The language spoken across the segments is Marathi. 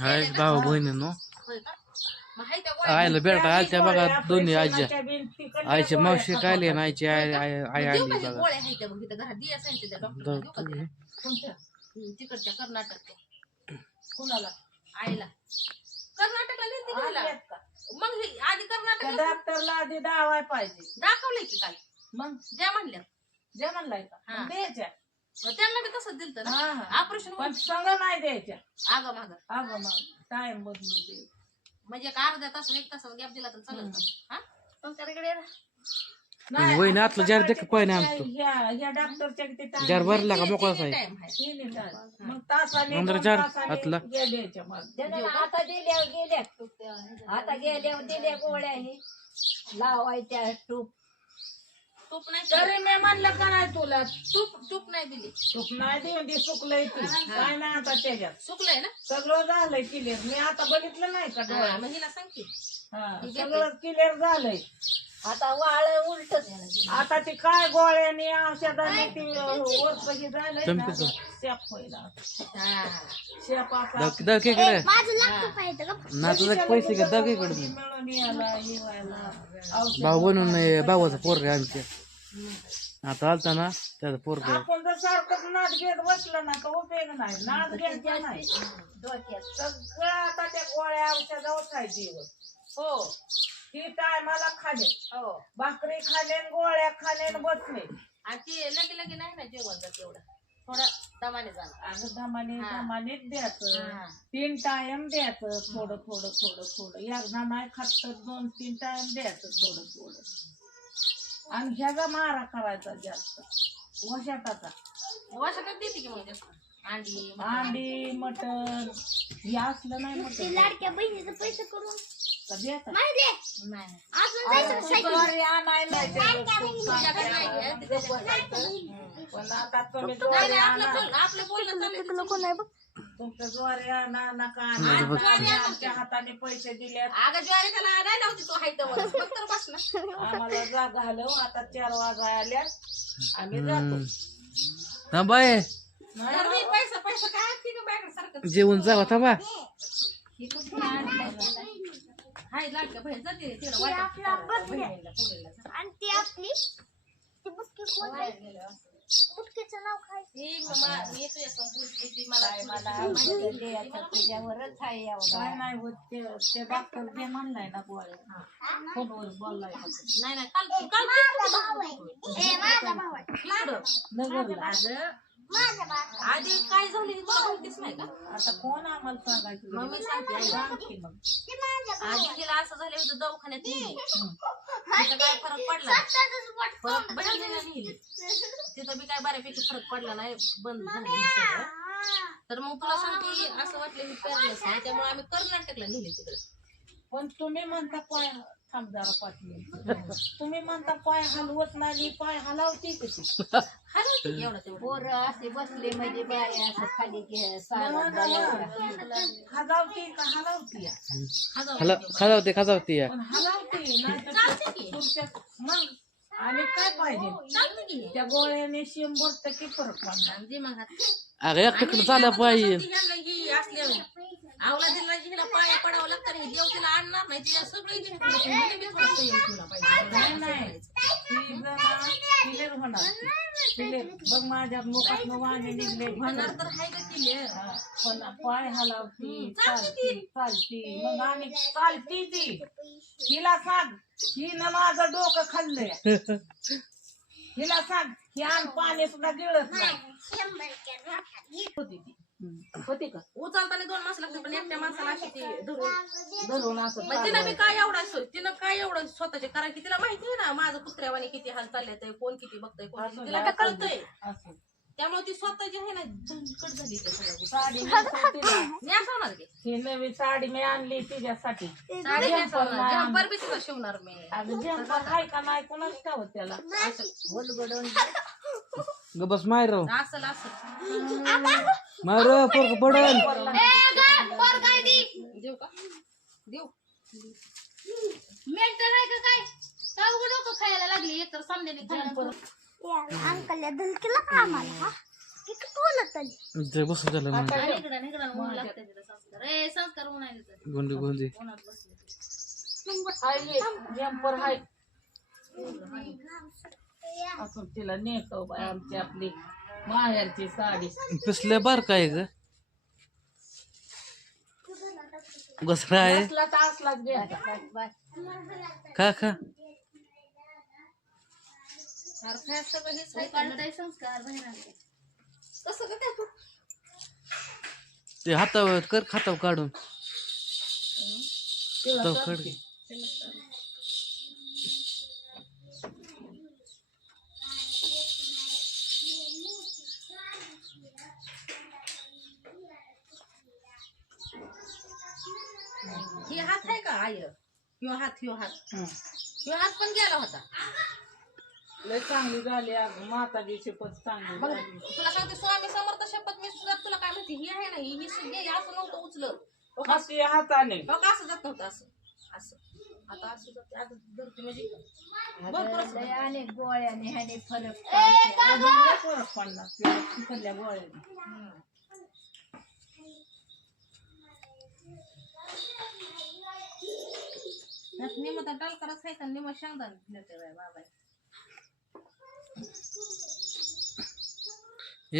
हाय भाऊ बहिणीनो होय का? मग हाय आईला भेटा आलत्या बघा दोन्ही आज्या ऑपरेशनाच्या मावशी खातात. कायली आईची आई आई मग आली बघा तिकडच्या कुणाला आईला कर्नाटकला मग हे आधी त्या डॉक्टरला आधी दावाय पाहिजे दाखवलंय की काल मग म्हणल्या म्हणलाय का हा. द्यायच्या त्यांना बी तसंच दिलं ना? हा, हा. ऑपरेशन पण संग नाही द्यायच्या. आग माग. अगं मग. टाइम बदलून दे. म्हणजे एक अर्ध्या तास एक तास गॅप दिला तर चालत. हा? तुमच्याकडे नाही, आतलं जार ह्या- ह्या डॉक्टरच्या किती time जार? भरला का टाइम आहे. तास. मग दोन आतला. आता दिल्या गेल्या आता गेल्या दिल्या गोळ्या हे. लावायच्या टूप तूप नाही. तरी मी म्हणलं का नाही तुला? तूप तूप नाही दिली. तूप नाही देऊन दे सुकलंय ती. काय नाही आता त्याच्यात. सुकलंय ना? सगळं झालंय क्लिअर मी आता बघितलं नाही का डोळ्यात? मग हिला सांगते सगळं क्लिअर झालंय. आता वाळ उलट आता ती काय गोळ्याने औषधाने ती झालंय ना. शेप होईला शेप आता पैसे घे दग इकडे मिळून यायला हे व्हायला. औषध भाऊ बनून भावाचा पोरग आमच्या. आता आलता ना त्याचा पोरग. आपण जर सारखं नाद घेत बसलं ना तर उपयोग नाही. नाद घ्यायचा नाही. सगळं आता त्या गोळ्या औषध ओठायची हो. ती टायमाला खाले. हो. भाकरी खाले गोळ्या खाले न बसले. आणि ती लगे लगे नाही ना जेवण जात एवढं. थोडं दमाने जाणं. आणि दमाने हा. दमानेच द्यायचं. हा. तीन टाइम द्यायचं. थोडं थोडं थोडं थोडं. एकदा नाही खात तर दोन तीन टाइम द्यायचं. थोडं थोडं. आणि ह्याचा मारा करायचा जास्त. वशाटाचा. वर्षात देते की मग जास्त? अंडी मटण. हे असलं नाही मटण. लाडक्या बहिणीचे पैसे करून? नाही रे. नाही. अजून जायचं तू ज्वारी आणायला द्यायचं. तुझ्याकडे नाही घ्या, तिच्याकडे. पण आता तुम्ही नाही ज्वारी नाही, आपलं आणा. चल, आपलं बोलणं चाललंय तिचं. कोण आहे बघ? तुमच्या ज्वारी आणा नका नाही, आणा. बघ. आम्ही आमच्या हाताने पैसे दिले अगं ज्वारी त्याला आणायला होती तो हाय तर मग तर बसला आम्हाला जागा घालव. आता चार वाजा आल्या आम्ही जातो. मी पैसा पैसा काय ती का बायकडे सारखं जेवण जावा थांबा. हे आणलं? हाय लाडक्या बहीण. जाते वाटप आपला करायला, बर्थडे. बहिणीला, पोरीला. आणि ती आपली? ती बुटकी कोण आहे? बुटकीचं नाव काय? ही मग मी तुझ्या संपूर्ण ती मला मला थोडीशी औषधं माहिती द्यायचं तुझ्यावरच आहे काय एवढा नाही होत ते ते डॉक्टर दे म्हणलाय ना गोळ्या. फोनवर बोललाय का ते? नाही नाही काल काल ए माझा भाऊ आहे. इकडं. नगरला अगं, माझा भाऊ आधी काय झालं माहितीच नाही का? आता कोण आम्हाला सांगायचं? मग मी सांगते आई. सांग की मग. आधी तिला असं झालं होतं दवाखान्यात नेली. तिथं काय फरक पडला नाही. परत बहिणीला नेली. तिथं बी काय बऱ्यापैकी फरक पडला नाही बंद झालं सगळं. तर मग तुला सांगते असं वाटलं ही पेरलंच आहे त्यामुळे आम्ही कर्नाटकला नेले तिकडे. पण तुम्ही म्हणता पाय थांब जरा तुम्ही म्हणता पाय हलवत नाही पाय हलावते कशी? पोरं असे बसले म्हणजे बाय असं खाली घे ना, सारं ना, ना. हलावते का हलावती हजाव खाला खाजावते खाजावते या पण हलावते नाही तर चालते की? तुमच्या मग आणि काय पाहिजे चालते की? त्या गोळ्याने शंभर टक्के फरक पडणार आणि जे मग अगं एकट्याकडे चालल्या पाहिजे ही असले आवला दिला हिला पाया पडावं लागतं देव तिला आणणार नाही तिला सगळं इथे हिने बी थोडं संयम ठेवला पाहिजे नाही नाही ती जरा क्लिअर होणार क्लिअर बघ माझ्या मुखात वाणी निघले. होणार तर हाय का पण पाय हलावती. चालती चालती मग आणि चालती ती. हिला सांग हिनं माझं डोकं खाल्लंय. हिला सांग ही आण पाणी सुद्धा गिळत नाही होती ती. होती का? उचलताना दोन माणसं लागतात पण एकट्या माणसाला अशी ती धरून धरून असं मग तिला मी काय एवढा तिनं काय एवढं स्वतःचे कारण की तिला माहिती आहे ना माझं कुत्र्यावाने किती हाल चालले कोण किती बघतंय कोण किती- तिला काय कळतंय. असं. त्यामुळे ती स्वतःची आहे ना झंझट झाली त्या सगळ्या गोष्टी. साडी मी असं होणार की? ही नवी साडी मी आणली तिच्यासाठी. साडी नेसवणार जम्पर बी तिला शिवणार मी. अगं जंपर हाय का नाही कोणाच ठाव त्याला? ग बस मायर असं असं. मायर पोरग पडल. देऊ का? देऊ. मेंटल आहे का काय? का उघड डोकं खायला लागली. एक तर समजेने अंकलला धन केला का आम्हाला हा किती बोलत आली झालं इकडं इकडं ऊन. संस्कार. ए संस्कार गोंडी गोंडी. उन्हात बसले हाय ये, जम्पर हाय. असून तिला नेतो बाय आमची आपली माहेरची साडी. कसलं बार काय ग? घसरा आहे? असला तर असलाच घ्यायचा खा खा. अरे काय सगळं हेच हे काढताय संस्कार बहिणांचे. कसं का काय ते हातावर कर खाताव काढून. तिला तो तर- आय. ह्यो हात ह्यो हात. हं. ह्यो हात पण गेला होता. लय चांगली झाली अगं माताची शपथ चांगली मग झाली. तुला सांगते स्वामी समर्थ शपथ मी सुद्धा तुला काय म्हणते ही आहे ना ही ही सुद्धा हे असं नव्हतं उचलं हो का हाती हाताने हो का असं जात नव्हतं असं. असं. आता असं जाते आता धरते म्हणजे भरपूर असं गोळ्याने ह्याने फरक लय फरक पडला तिकडल्या गोळ्याने. त्यात निम तर खायचा निम शेंगदाण बाय बाबा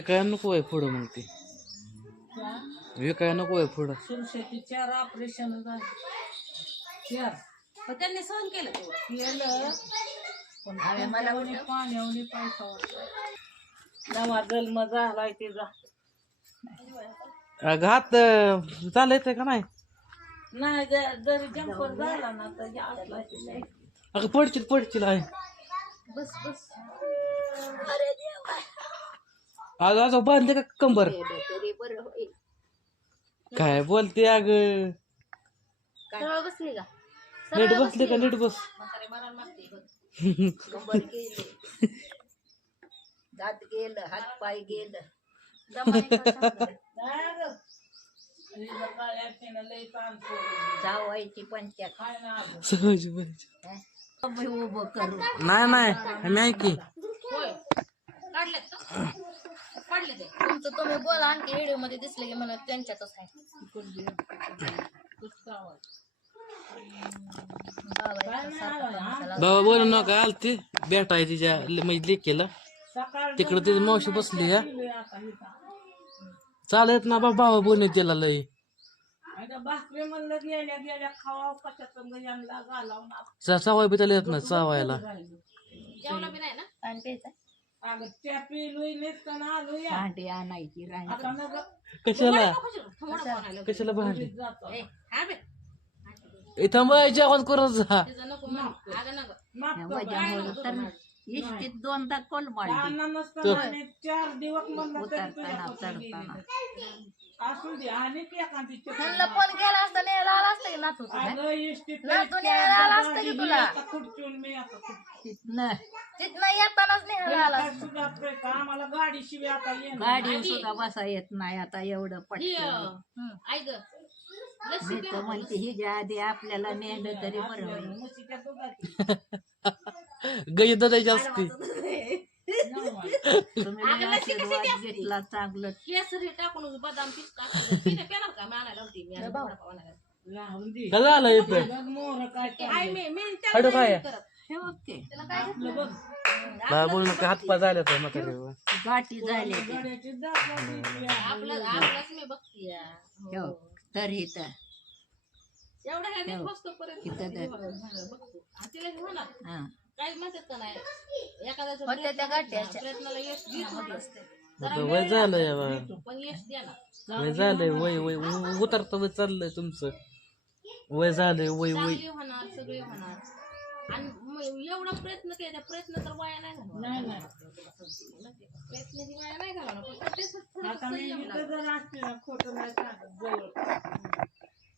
काय नको आहे पुढं मग ते. हे? काय नको आहे पुढं. सुरशेची चार ऑपरेशन झाली. चार. पण त्यांनी सहन केलं तेवढं केलं. पण मला पाण्यावली पैसा नवा जन्म झालाय तिचा. चालत आहे का नाही? नाही ज- जरी जंपर झाला ना तर असला की लय. अगं पडशील पडशील आहे बस बस अगं अगं बांधले का कंबर तरी बरं होईल काय बोलते अगं सरळ बसली का नीट बसले का नीट बस म्हातारे मरण मागते बघ कंबर गेले दात गेलं हात पाय गेलं दमाने का संस्कार? नाही गं. जावायची पंचायत काय ना अगं. सहज बोलायचं. उभं उभं करू नाही नाही मी ऐकी होय काढलेत का काढले ते तुमचं तुम्ही बोला आणखी व्हिडिओमध्ये दिसले की मला त्यांच्यातच आहे कुठचा आवाज? बाबा एकटा सारखा माणसाला बाबा बोलू नका आलती भेटाय तिच्या म्हणजे लेकीला सकाळ तिकडं तिची मावशी बसली या गेली आता इथं. चालत ना बाबा भावा बोलणे तिला लय. आता भाकरी म्हणलं गेल्या गेल्या खावा कशात यांना घालावून चा- चावाय बी त्याला येत नाही चावायला राहिलो जेवला बी नाही ना? पाणी प्यायचं अगं त्या पिलोय निघताना आलो या भांडी आणायची राणी आता मग कशाला? कशाला? भांडी? जातो. ए हा बे. इथं मग जेवण करून जा. तिचं नको म्हण. अगं नको. मागतो वजन तर इष्टीत दोनदा कोल मांडली अन्न नसताना आणि चार दिवस म्हणलं तरी उतरताना तुझ्यापासून गेली चढताना नाही. असू दे आणि की एखादी त्यांना फोन केला असता? न्यायला आला असतं की नातू? अगं इष्टीत चार आला असतं की ही तुला? आता खुर्चीहून मी आता खुर्ची. तिथनं तिथनं येतानाच न्यायला आला काय सुद्धा प्रयत्न, आम्हाला गाडी शिवाय आता येणार गाडी सुद्धा बसा येत नाही आता एवढं ही पटकन. अं, आई ग लस्सी मी प्या. तर ना, म्हणते हिच्या आधी आपल्याला नेलं तरी बरं होईल. म्हशीच्या दुधाची गई ददायची असते तुम्ही अगं, लस्सी कशी आशीर्वाद असते? घेतला चांगलं केसर टाकून बदाम पिस्ता पेणार का मी होती मी आणि वडापाव आणायला. लावून दे. का झालं इथं बघ मोर काय की आई मी मी हडू काय? नाही करत. हे ओके त्याला काय आपलं बघ. बाबा बोलू नका हात पाय झाले तर म्हातारे गाठी झाली ती. गाड्याची दाखवा आपलं आपलंच मी बघतीय. ठेव. तर इथं. एवढं ह्या बसतो परत इथं धर. बघतो. आणि तिला घेऊन हा. काय म्हणतात का नाही? एखाद्याचं होत्या त्या गाठ्याच्या. प्रयत्नाला यश आता वय झालंय. पण यश द्या ना. वय झालंय वय वय उ- उतरतं वय चाललंय तुमचं. वय झालंय वय वय. चांगली होणार सगळे होणार. आणि एवढा प्रयत्न केला त्या प्रयत्न तर वाया नाही घालवणार. नाही नाही. प्रयत्न ही वाया नाही घालवणार. पण ते थोडं आता मी संयम इथं जर असते ना खोटं नाही सांगत जवळ.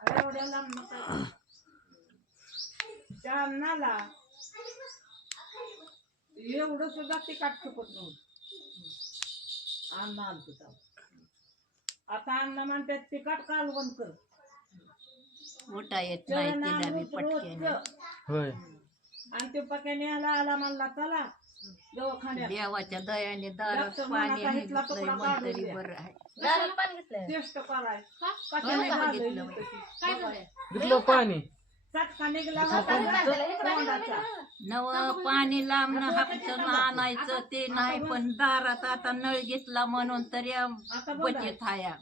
अरे एवढ्या लांब नका. त्या अन्नाला एवढं सुद्धा तिकाट चुकत नव्हतं. अन्न आणतो. आता अन्न म्हणतात तिकाट कालवण कर. येत नाही तिला रोजचं. होय. आणि ते पक्याने आला आला म्हणला चला. दवाखान्यात. देवाच्या दयाने दारात डॉक्टर पाणी म्हणाला आहे इथला घेतलंय तुकडा म्हणून काढून तरी द्या. बरं आहे. दारात पाणी घेतलंय. टेस्ट कराय का? कशाने का झालंय घेतलं इथं ती? काय झालंय? घेतलं पाणी. चटका निघला होता ना तोंडाचा. नव पाणी लांबणं हापसून आणायचं ते नाही पण दारात आता नळ घेतला म्हणून तरी. बचत हाया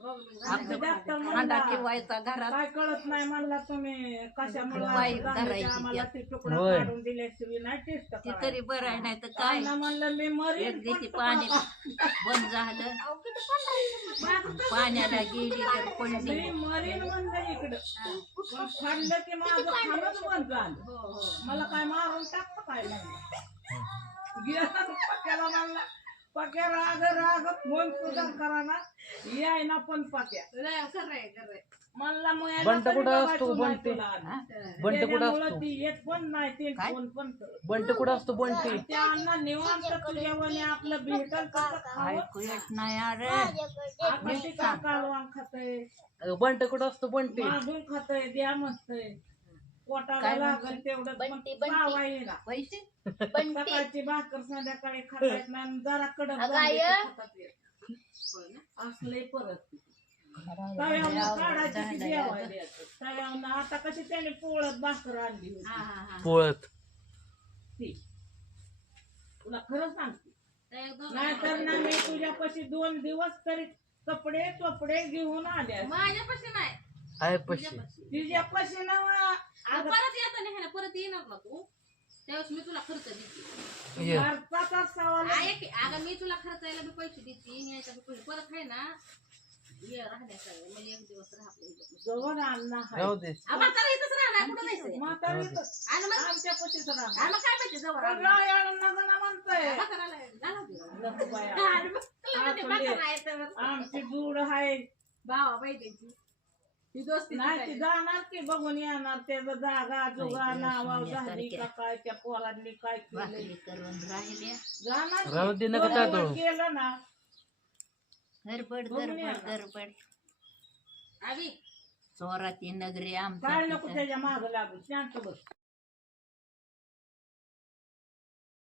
हांडा ठेवायचा घरात. काय कळत नाही म्हणला तुम्ही. कशामुळे वाईट आम्हाला त्यात. होय. काढून दिल्याशिवाय नाही टेस्ट ते तरी बरं आहे नाही तर काय म्हणलं मी मरीन एक दिवशी पाणी. बंद झालं. पाण्याला गेली तर पडली मी मरीन म्हणलं इकडं. पण खाल्लं की माझं खाणंच बंद झालं. मला काय मारून टाकतं काय म्हणलं गेला म्हणला पक्या राग राग फोन सुद्धा करा ना. याय ना पण पक्या. म्हणला मग याला बंट कुठं असतो, बंटी? बंट कुठं असतो? ती येत पण नाही ते? फोन पण करत. बंट कुठं असतो बंटी? त्या अण्णा निवांत तुझ्या वने आपलं भेटल तसं खावं. ऐकू येत नाही अरे. आता ते का कालवान खातय. अगं, बंट कुठं असतो बंटी? मागून खातय द्या म्हणतय. पोटाला काय लागल तेवढं पण बंटी, बंटी. चावा येईना पैसे? सकाळची भाकर संध्याकाळी खातायत ना आणि जरा कडक अगं, झाली आय. परत तव्यावरनं काढायची ती जेवायला आता कशी त्याने पोळत भाकर आणली होती. पोळत. ती. तुला खरं सांगते. नाहीतर ना मी तुझ्यापाशी दोन दिवस तरी कपडे कपडे घेऊन आले. माझ्यापाशी नाही. आहे पैसे तुझ्यापाशी ना परत येताना ह्याला परत येणार ना तू. त्यावेळेस मी तुला खर्च देते. ये. खर्चाचा सवाल आहे. की अगं मी तुला खर्चायला बी पैसे देते न्यायचा बी पैसे परत आहे ना ये राहण्याचा मग एक दिवस राहतो जवळ अण्णा हाय. राहू दे. म्हातारा इथंच राहणार कुठं जायचंय? म्हातारी तर आणि मग? आमच्यापाशीच राहणार. आणि मग काय माहिती जवळ पण रायाला नका ना म्हणतंय. दे. नको बाया. आणि मग तुला म्हणते म्हातारा आहे तर आमची दूर आहे. भावा बहिणीची. दोस्ती नाही ती जाणार की बघून येणार त्याचं जागा जुगा नावा झाली का काय त्या पोरांनी काय केलं भाकरी करून राहिल्या. जाणार राहू दे नका. केलं ना. गरबड बघून या ना. नगरी काय आमच्या नको तिथं. त्याच्या माग लागू. शांत बस.